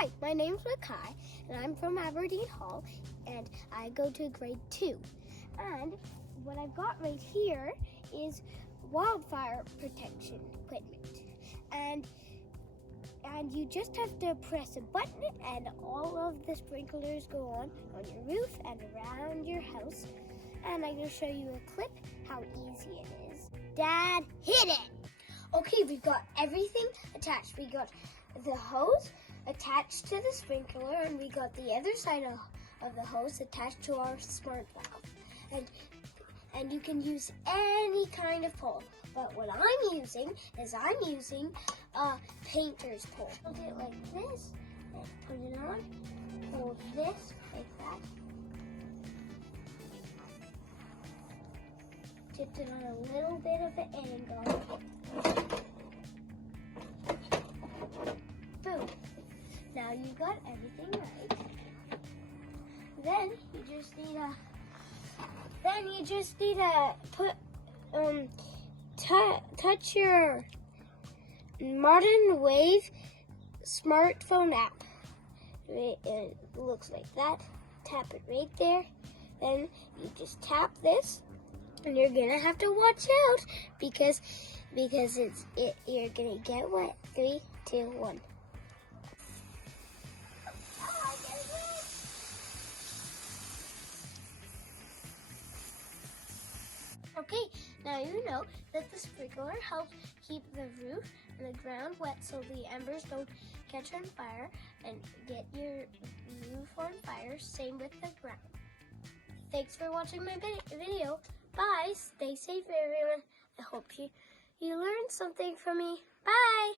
Hi, my name's Makai, and I'm from Aberdeen Hall, and I go to grade 2. And what I've got right here is wildfire protection equipment. And you just have to press a button and all of the sprinklers go on your roof and around your house. And I'm going to show you a clip how easy it is. Dad, hit it! Okay, we've got everything attached. We got the hose attached to the sprinkler, and we got the other side of the hose attached to our smart valve. And you can use any kind of pole. But what I'm using is a painter's pole. Hold it like this, and put it on. Hold this like that. Tip it on a little bit of an angle. Boom. Now you got everything right. Then you just need to put touch your Modern Wave smartphone app. It looks like that. Tap it right there. Then you just tap this, and you're gonna have to watch out because you're gonna get wet. 3, 2, 1. Okay, now you know that the sprinkler helps keep the roof and the ground wet so the embers don't catch on fire and get your roof on fire. Same with the ground. Thanks for watching my video. Bye. Stay safe, everyone. I hope you learned something from me. Bye.